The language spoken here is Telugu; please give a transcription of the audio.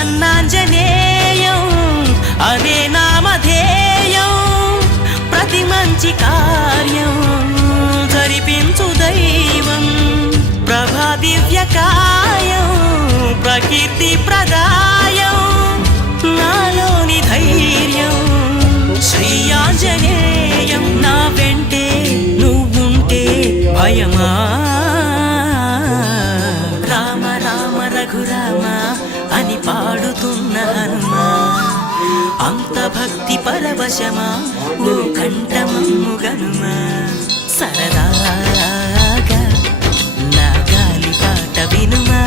ప్రసన్నాంజనేయం అనే నామధేయం ప్రతి మంచి కార్యం జరిపించు దైవం ప్రభా దివ్యకాయం ప్రకీర్తి ప్రదాయం నాలోని ధైర్యం శ్రీ ఆంజనేయం నా వెంటే నువ్వుంటే భయమా రామ రామ రఘురామ అని పాడుతున్న హనుమా అంత భక్తి పరవశమా ఓ కంఠమమ్ము గనుమా సరదాగా నా గాలి పాట వినుమా